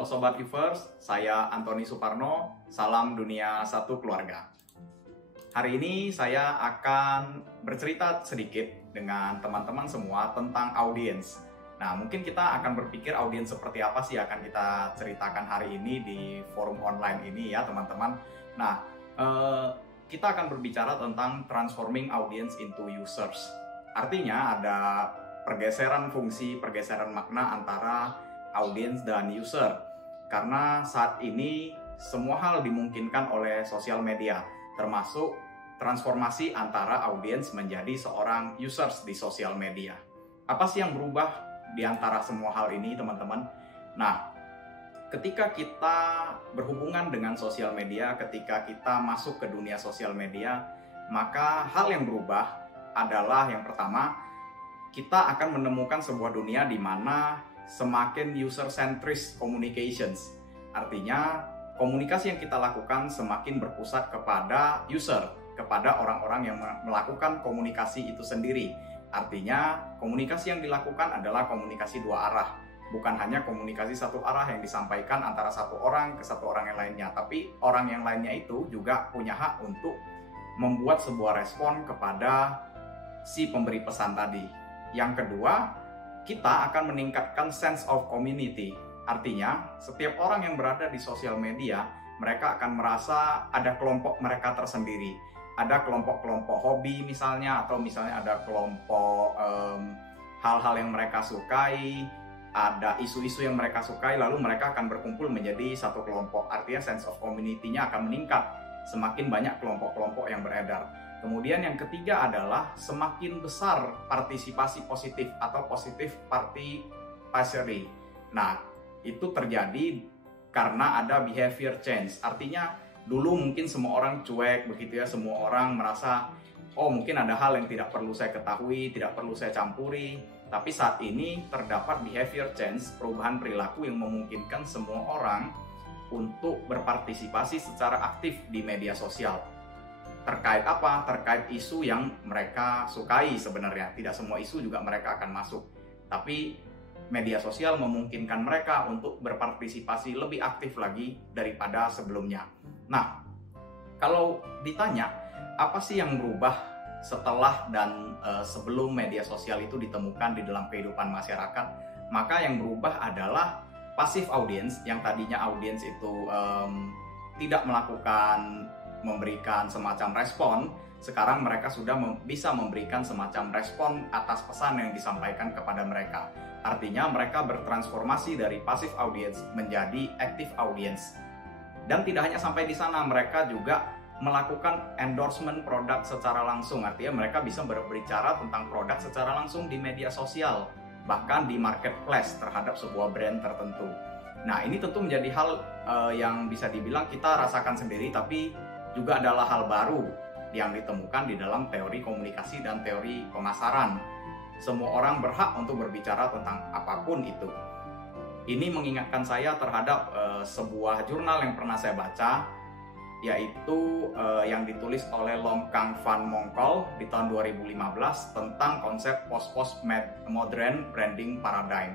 Halo Sobat Givers, saya Antoni Suparno, salam dunia satu keluarga. Hari ini saya akan bercerita sedikit dengan teman-teman semua tentang audiens. Nah, mungkin kita akan berpikir audiens seperti apa sih akan kita ceritakan hari ini di forum online ini ya teman-teman. Nah, kita akan berbicara tentang transforming audience into users. Artinya ada pergeseran fungsi, pergeseran makna antara audiens dan user, karena saat ini semua hal dimungkinkan oleh sosial media, termasuk transformasi antara audiens menjadi seorang users di sosial media. Apa sih yang berubah di antara semua hal ini, teman-teman? Nah, ketika kita berhubungan dengan sosial media, ketika kita masuk ke dunia sosial media, maka hal yang berubah adalah yang pertama, kita akan menemukan sebuah dunia di mana semakin user-centric communications. Artinya, komunikasi yang kita lakukan semakin berpusat kepada user, kepada orang-orang yang melakukan komunikasi itu sendiri. Artinya, komunikasi yang dilakukan adalah komunikasi dua arah. Bukan hanya komunikasi satu arah yang disampaikan antara satu orang ke satu orang yang lainnya, tapi orang yang lainnya itu juga punya hak untuk membuat sebuah respon kepada si pemberi pesan tadi. Yang kedua, kita akan meningkatkan sense of community. Artinya, setiap orang yang berada di sosial media, mereka akan merasa ada kelompok mereka tersendiri. Ada kelompok-kelompok hobi misalnya, atau misalnya ada kelompok hal-hal yang mereka sukai, ada isu-isu yang mereka sukai, lalu mereka akan berkumpul menjadi satu kelompok. Artinya sense of community-nya akan meningkat, semakin banyak kelompok-kelompok yang beredar. Kemudian yang ketiga adalah semakin besar partisipasi positif atau positive participatory. Nah, itu terjadi karena ada behavior change. Artinya dulu mungkin semua orang cuek begitu ya, semua orang merasa oh mungkin ada hal yang tidak perlu saya ketahui, tidak perlu saya campuri. Tapi saat ini terdapat behavior change, perubahan perilaku yang memungkinkan semua orang untuk berpartisipasi secara aktif di media sosial. Terkait apa? Terkait isu yang mereka sukai sebenarnya. Tidak semua isu juga mereka akan masuk. Tapi media sosial memungkinkan mereka untuk berpartisipasi lebih aktif lagi daripada sebelumnya. Nah, kalau ditanya apa sih yang berubah setelah dan sebelum media sosial itu ditemukan di dalam kehidupan masyarakat, maka yang berubah adalah passive audience, yang tadinya audience itu tidak memberikan semacam respon. Sekarang mereka sudah bisa memberikan semacam respon atas pesan yang disampaikan kepada mereka. Artinya mereka bertransformasi dari passive audience menjadi active audience. Dan tidak hanya sampai di sana, mereka juga melakukan endorsement produk secara langsung. Artinya mereka bisa berbicara tentang produk secara langsung di media sosial, bahkan di marketplace terhadap sebuah brand tertentu. Nah, ini tentu menjadi hal yang bisa dibilang kita rasakan sendiri, tapi juga adalah hal baru yang ditemukan di dalam teori komunikasi dan teori pemasaran. Semua orang berhak untuk berbicara tentang apapun itu. Ini mengingatkan saya terhadap sebuah jurnal yang pernah saya baca, yaitu yang ditulis oleh Long Kang Van Mongkol di tahun 2015 tentang konsep post-modern branding paradigm.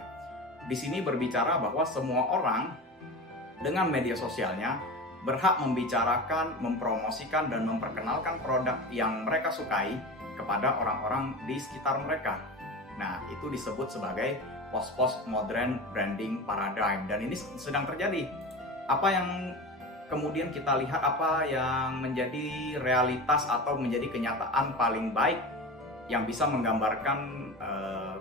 Di sini berbicara bahwa semua orang dengan media sosialnya berhak membicarakan, mempromosikan, dan memperkenalkan produk yang mereka sukai kepada orang-orang di sekitar mereka. Nah, itu disebut sebagai post-modern branding paradigm. Dan ini sedang terjadi. Apa yang kemudian kita lihat, apa yang menjadi realitas atau menjadi kenyataan paling baik yang bisa menggambarkan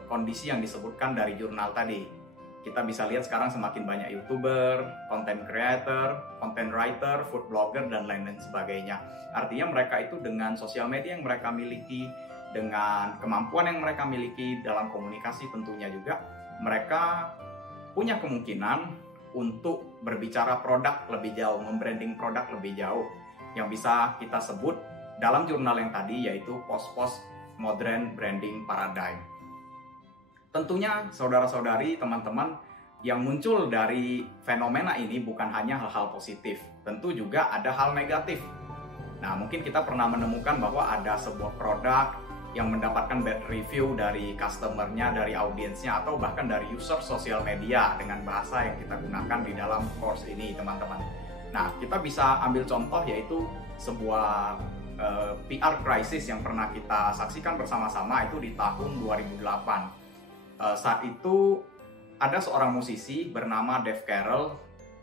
kondisi yang disebutkan dari jurnal tadi. Kita bisa lihat sekarang semakin banyak YouTuber, content creator, content writer, food blogger, dan lain-lain sebagainya. Artinya mereka itu dengan sosial media yang mereka miliki, dengan kemampuan yang mereka miliki dalam komunikasi tentunya juga, mereka punya kemungkinan untuk berbicara produk lebih jauh, membranding produk lebih jauh, yang bisa kita sebut dalam jurnal yang tadi yaitu post-modern branding paradigm. Tentunya saudara-saudari, teman-teman, yang muncul dari fenomena ini bukan hanya hal-hal positif, tentu juga ada hal negatif. Nah, mungkin kita pernah menemukan bahwa ada sebuah produk yang mendapatkan bad review dari customernya, dari audiensnya, atau bahkan dari user sosial media dengan bahasa yang kita gunakan di dalam course ini, teman-teman. Nah, kita bisa ambil contoh yaitu sebuah PR krisis yang pernah kita saksikan bersama-sama itu di tahun 2008. Saat itu ada seorang musisi bernama Dave Carroll.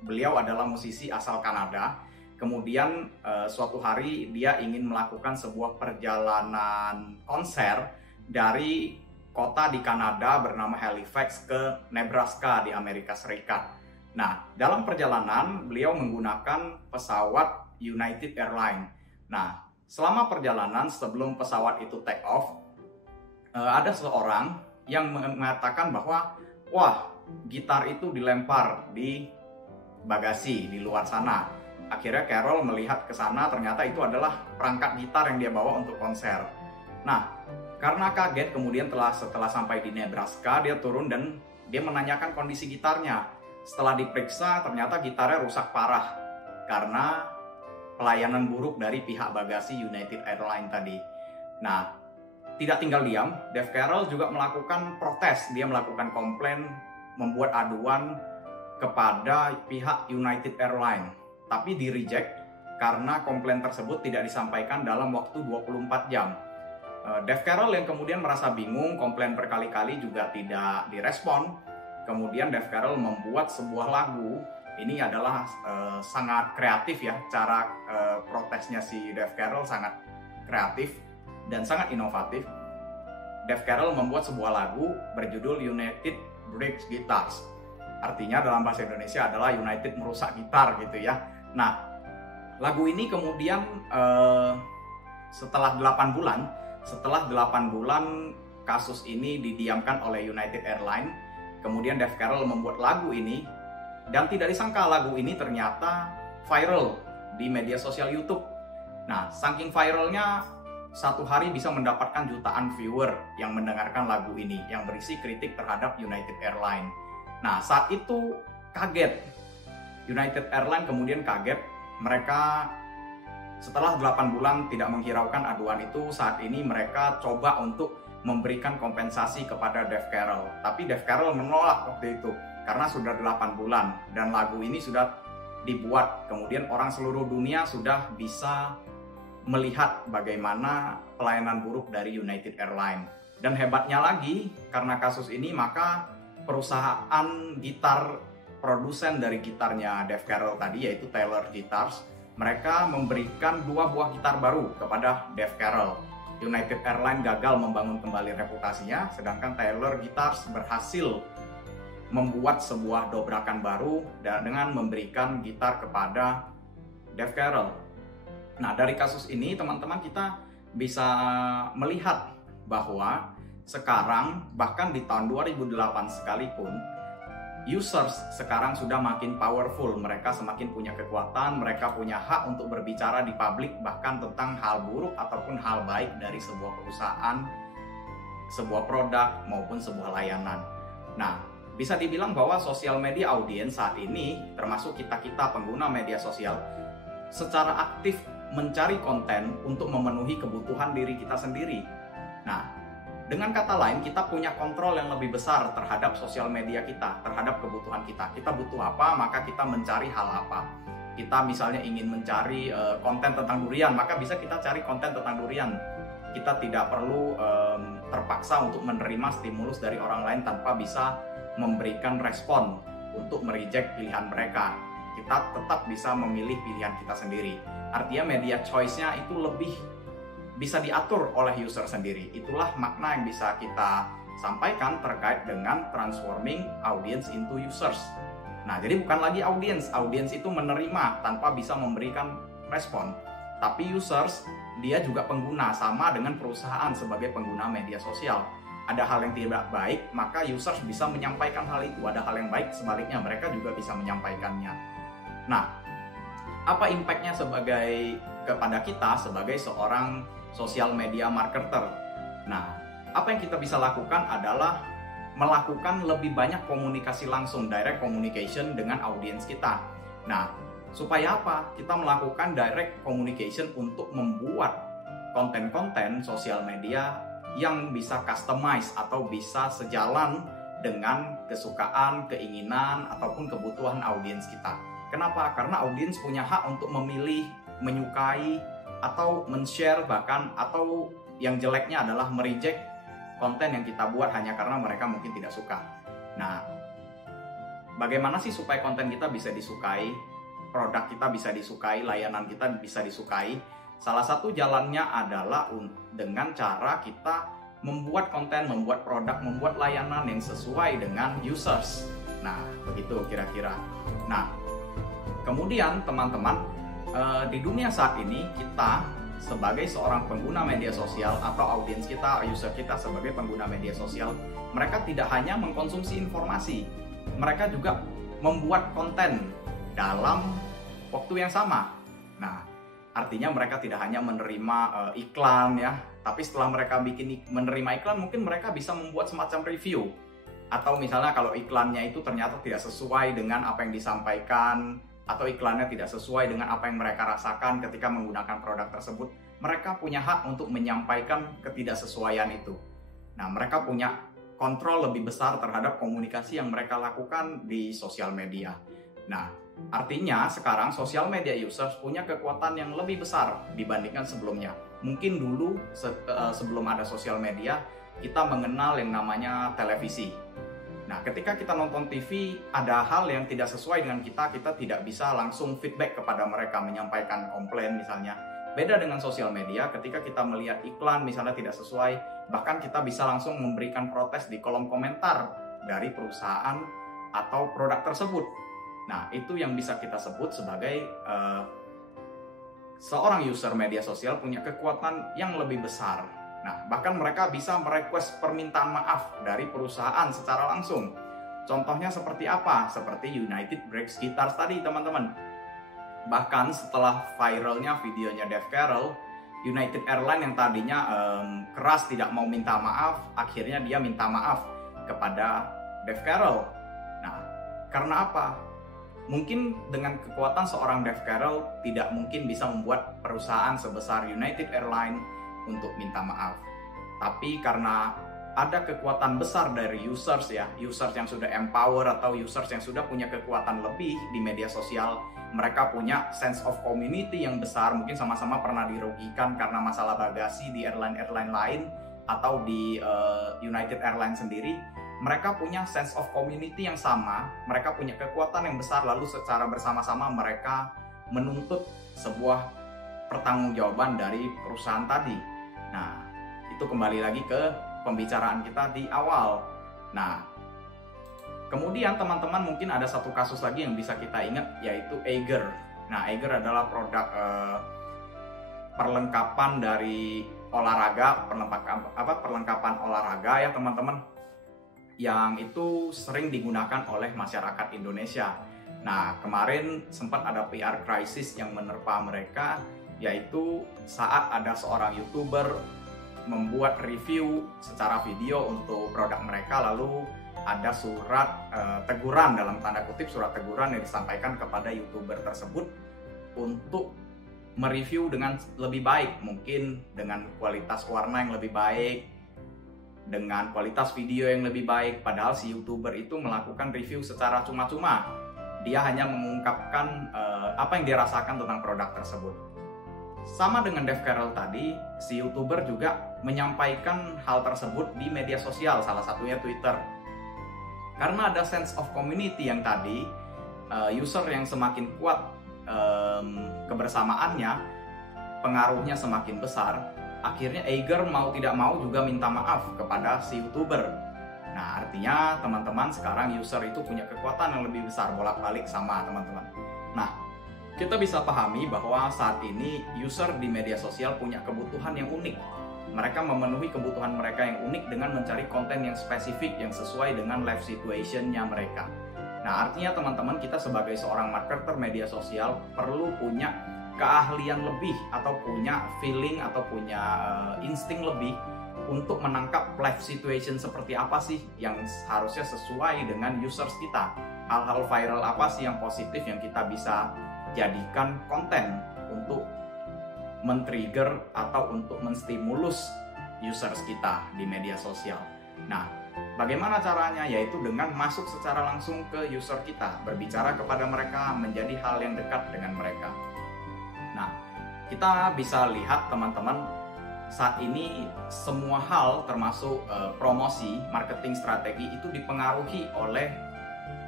Beliau adalah musisi asal Kanada. Kemudian suatu hari dia ingin melakukan sebuah perjalanan konser dari kota di Kanada bernama Halifax ke Nebraska di Amerika Serikat. Nah, dalam perjalanan beliau menggunakan pesawat United Airlines. Nah, selama perjalanan sebelum pesawat itu take off, ada seseorang yang mengatakan bahwa, wah, gitar itu dilempar di bagasi di luar sana. Akhirnya Carroll melihat ke sana, ternyata itu adalah perangkat gitar yang dia bawa untuk konser. Nah, karena kaget kemudian setelah sampai di Nebraska, dia turun dan dia menanyakan kondisi gitarnya. Setelah diperiksa, ternyata gitarnya rusak parah karena pelayanan buruk dari pihak bagasi United Airlines tadi. Nah, tidak tinggal diam, Dave Carroll juga melakukan protes. Dia melakukan komplain, membuat aduan kepada pihak United Airlines. Tapi di-reject karena komplain tersebut tidak disampaikan dalam waktu 24 jam. Dave Carroll yang kemudian merasa bingung, komplain berkali-kali juga tidak direspon. Kemudian Dave Carroll membuat sebuah lagu. Ini adalah sangat kreatif ya, cara protesnya si Dave Carroll sangat kreatif dan sangat inovatif. Dave Carroll membuat sebuah lagu berjudul United Breaks Guitars. Artinya dalam bahasa Indonesia adalah United merusak gitar gitu ya. Nah, lagu ini kemudian setelah 8 bulan kasus ini didiamkan oleh United Airlines, kemudian Dave Carroll membuat lagu ini dan tidak disangka lagu ini ternyata viral di media sosial YouTube. Nah, saking viralnya, satu hari bisa mendapatkan jutaan viewer yang mendengarkan lagu ini yang berisi kritik terhadap United Airlines. Nah, saat itu kaget. United Airlines kemudian kaget. Mereka setelah 8 bulan tidak menghiraukan aduan itu, saat ini mereka coba untuk memberikan kompensasi kepada Dave Carroll. Tapi Dave Carroll menolak waktu itu karena sudah 8 bulan dan lagu ini sudah dibuat. Kemudian orang seluruh dunia sudah bisa melihat bagaimana pelayanan buruk dari United Airlines. Dan hebatnya lagi, karena kasus ini maka perusahaan gitar, produsen dari gitarnya Dave Carroll tadi yaitu Taylor Guitars, mereka memberikan 2 buah gitar baru kepada Dave Carroll. United Airlines gagal membangun kembali reputasinya, sedangkan Taylor Guitars berhasil membuat sebuah dobrakan baru dengan memberikan gitar kepada Dave Carroll. Nah, dari kasus ini teman-teman kita bisa melihat bahwa sekarang bahkan di tahun 2008 sekalipun, users sekarang sudah makin powerful, mereka semakin punya kekuatan, mereka punya hak untuk berbicara di publik bahkan tentang hal buruk ataupun hal baik dari sebuah perusahaan, sebuah produk maupun sebuah layanan. Nah, bisa dibilang bahwa sosial media audience saat ini, termasuk kita-kita pengguna media sosial, secara aktif mencari konten untuk memenuhi kebutuhan diri kita sendiri. Nah, dengan kata lain, kita punya kontrol yang lebih besar terhadap sosial media kita, terhadap kebutuhan kita. Kita butuh apa, maka kita mencari hal apa. Kita misalnya ingin mencari konten tentang durian, maka bisa kita cari konten tentang durian. Kita tidak perlu terpaksa untuk menerima stimulus dari orang lain tanpa bisa memberikan respon untuk mereject pilihan mereka. Kita tetap bisa memilih pilihan kita sendiri. Artinya media choice-nya itu lebih bisa diatur oleh user sendiri. Itulah makna yang bisa kita sampaikan terkait dengan transforming audience into users. Nah, jadi bukan lagi audience itu menerima tanpa bisa memberikan respon. Tapi users, dia juga pengguna, sama dengan perusahaan sebagai pengguna media sosial. Ada hal yang tidak baik, maka users bisa menyampaikan hal itu. Ada hal yang baik, sebaliknya mereka juga bisa menyampaikannya. Nah, apa impact-nya kepada kita sebagai seorang social media marketer? Nah, apa yang kita bisa lakukan adalah melakukan lebih banyak komunikasi langsung, direct communication dengan audiens kita. Nah, supaya apa? Kita melakukan direct communication untuk membuat konten-konten sosial media yang bisa customize atau bisa sejalan dengan kesukaan, keinginan, ataupun kebutuhan audiens kita. Kenapa? Karena audiens punya hak untuk memilih, menyukai, atau men-share bahkan, atau yang jeleknya adalah mereject konten yang kita buat hanya karena mereka mungkin tidak suka. Nah, bagaimana sih supaya konten kita bisa disukai, produk kita bisa disukai, layanan kita bisa disukai? Salah satu jalannya adalah dengan cara kita membuat konten, membuat produk, membuat layanan yang sesuai dengan users. Nah, begitu kira-kira. Nah, kemudian teman-teman, di dunia saat ini kita sebagai seorang pengguna media sosial atau audiens kita, user kita sebagai pengguna media sosial, mereka tidak hanya mengkonsumsi informasi, mereka juga membuat konten dalam waktu yang sama. Nah, artinya mereka tidak hanya menerima iklan ya, tapi setelah mereka menerima iklan, mungkin mereka bisa membuat semacam review. Atau misalnya kalau iklannya itu ternyata tidak sesuai dengan apa yang disampaikan, atau iklannya tidak sesuai dengan apa yang mereka rasakan ketika menggunakan produk tersebut, mereka punya hak untuk menyampaikan ketidaksesuaian itu. Nah, mereka punya kontrol lebih besar terhadap komunikasi yang mereka lakukan di sosial media. Nah, artinya sekarang sosial media users punya kekuatan yang lebih besar dibandingkan sebelumnya. Mungkin dulu sebelum ada sosial media, kita mengenal yang namanya televisi. Nah, ketika kita nonton TV, ada hal yang tidak sesuai dengan kita tidak bisa langsung feedback kepada mereka, menyampaikan komplain misalnya. Beda dengan sosial media, ketika kita melihat iklan misalnya tidak sesuai, bahkan kita bisa langsung memberikan protes di kolom komentar dari perusahaan atau produk tersebut. Nah, itu yang bisa kita sebut sebagai seorang user media sosial punya kekuatan yang lebih besar. Nah, bahkan mereka bisa merequest permintaan maaf dari perusahaan secara langsung. Contohnya seperti apa? Seperti United Breaks Guitars tadi, teman-teman. Bahkan setelah viralnya videonya Dave Carroll, United Airlines yang tadinya keras tidak mau minta maaf, akhirnya dia minta maaf kepada Dave Carroll. Nah, karena apa? Mungkin dengan kekuatan seorang Dave Carroll tidak mungkin bisa membuat perusahaan sebesar United Airlines untuk minta maaf. Tapi karena ada kekuatan besar dari users ya, users yang sudah empower atau users yang sudah punya kekuatan lebih di media sosial, mereka punya sense of community yang besar, mungkin sama-sama pernah dirugikan karena masalah bagasi di airline-airline lain atau di United Airlines sendiri. Mereka punya sense of community yang sama, mereka punya kekuatan yang besar, lalu secara bersama-sama mereka menuntut sebuah pertanggungjawaban dari perusahaan tadi. Nah, itu kembali lagi ke pembicaraan kita di awal. Nah, kemudian teman-teman mungkin ada satu kasus lagi yang bisa kita ingat, yaitu Eiger. Nah, Eiger adalah produk perlengkapan dari olahraga, perlengkapan olahraga ya teman-teman, yang itu sering digunakan oleh masyarakat Indonesia. Nah, kemarin sempat ada PR krisis yang menerpa mereka, yaitu saat ada seorang YouTuber membuat review secara video untuk produk mereka, lalu ada surat teguran, dalam tanda kutip surat teguran yang disampaikan kepada YouTuber tersebut untuk mereview dengan lebih baik, mungkin dengan kualitas warna yang lebih baik, dengan kualitas video yang lebih baik. Padahal si YouTuber itu melakukan review secara cuma-cuma. Dia hanya mengungkapkan apa yang dia rasakan tentang produk tersebut. Sama dengan Dave Carroll tadi, si YouTuber juga menyampaikan hal tersebut di media sosial, salah satunya Twitter. Karena ada sense of community yang tadi, user yang semakin kuat kebersamaannya, pengaruhnya semakin besar, akhirnya Eiger mau tidak mau juga minta maaf kepada si YouTuber. Nah, artinya teman-teman sekarang user itu punya kekuatan yang lebih besar, bolak-balik sama teman-teman. Nah, kita bisa pahami bahwa saat ini user di media sosial punya kebutuhan yang unik. Mereka memenuhi kebutuhan mereka yang unik dengan mencari konten yang spesifik, yang sesuai dengan life situation-nya mereka. Nah, artinya teman-teman, kita sebagai seorang marketer media sosial perlu punya keahlian lebih, atau punya feeling, atau punya insting lebih untuk menangkap life situation seperti apa sih yang harusnya sesuai dengan users kita. Hal-hal viral apa sih yang positif yang kita bisa jadikan konten untuk men-trigger atau untuk menstimulus users kita di media sosial. Nah, bagaimana caranya? Yaitu dengan masuk secara langsung ke user kita, berbicara kepada mereka, menjadi hal yang dekat dengan mereka. Nah, kita bisa lihat teman-teman, saat ini semua hal termasuk promosi, marketing strategi itu dipengaruhi oleh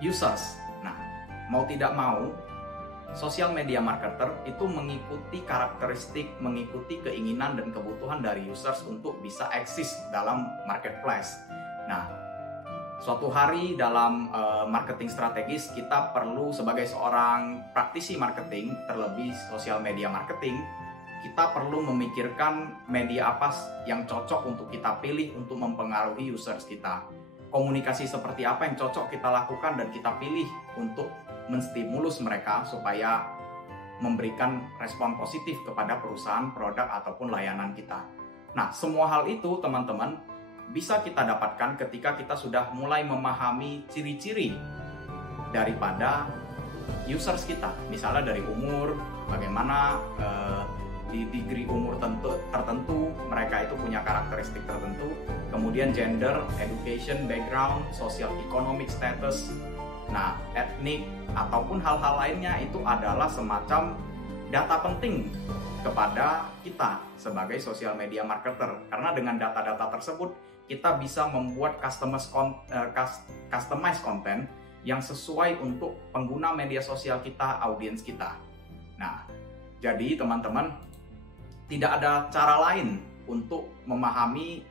users. Nah, mau tidak mau, social media marketer itu mengikuti karakteristik, mengikuti keinginan dan kebutuhan dari users untuk bisa eksis dalam marketplace. Nah, suatu hari dalam marketing strategis kita perlu sebagai seorang praktisi marketing, terlebih social media marketing, kita perlu memikirkan media apa yang cocok untuk kita pilih untuk mempengaruhi users kita. Komunikasi seperti apa yang cocok kita lakukan dan kita pilih untuk menstimulus mereka supaya memberikan respon positif kepada perusahaan, produk, ataupun layanan kita. Nah, semua hal itu teman-teman bisa kita dapatkan ketika kita sudah mulai memahami ciri-ciri daripada users kita. Misalnya dari umur, bagaimana di degree umur tertentu mereka itu punya karakteristik tertentu, kemudian gender, education, background, social economic status, nah etnik, ataupun hal-hal lainnya itu adalah semacam data penting kepada kita sebagai social media marketer, karena dengan data-data tersebut kita bisa membuat customized content yang sesuai untuk pengguna media sosial kita, audiens kita. Nah, jadi teman-teman, tidak ada cara lain untuk memahami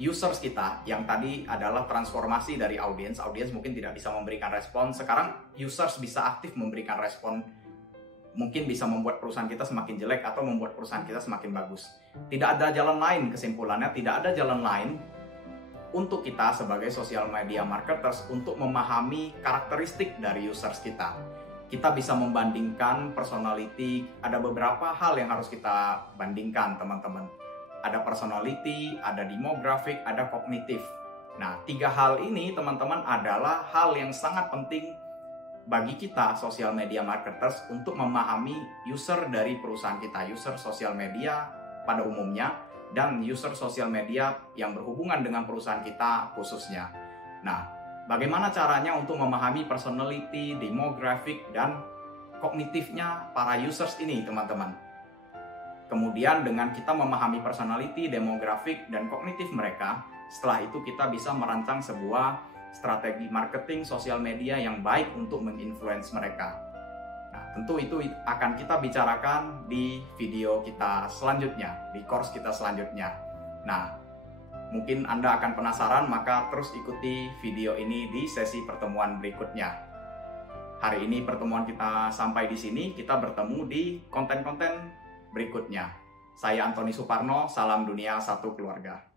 users kita yang tadi adalah transformasi dari audiens. Audiens mungkin tidak bisa memberikan respon, sekarang users bisa aktif memberikan respon. Mungkin bisa membuat perusahaan kita semakin jelek atau membuat perusahaan kita semakin bagus. Tidak ada jalan lain, kesimpulannya tidak ada jalan lain untuk kita sebagai social media marketers untuk memahami karakteristik dari users kita. Kita bisa membandingkan personality, ada beberapa hal yang harus kita bandingkan teman-teman. Ada personality, ada demographic, ada kognitif. Nah, 3 hal ini teman-teman adalah hal yang sangat penting bagi kita social media marketers untuk memahami user dari perusahaan kita, user sosial media pada umumnya, dan user sosial media yang berhubungan dengan perusahaan kita khususnya. Nah, bagaimana caranya untuk memahami personality, demographic, dan kognitifnya para users ini, teman-teman? Kemudian dengan kita memahami personality, demographic, dan kognitif mereka, setelah itu kita bisa merancang sebuah strategi marketing sosial media yang baik untuk menginfluence mereka. Nah, tentu itu akan kita bicarakan di video kita selanjutnya, di course kita selanjutnya. Nah, mungkin Anda akan penasaran, maka terus ikuti video ini di sesi pertemuan berikutnya. Hari ini pertemuan kita sampai di sini, kita bertemu di konten-konten berikutnya. Saya Antoni Suparno, salam dunia satu keluarga.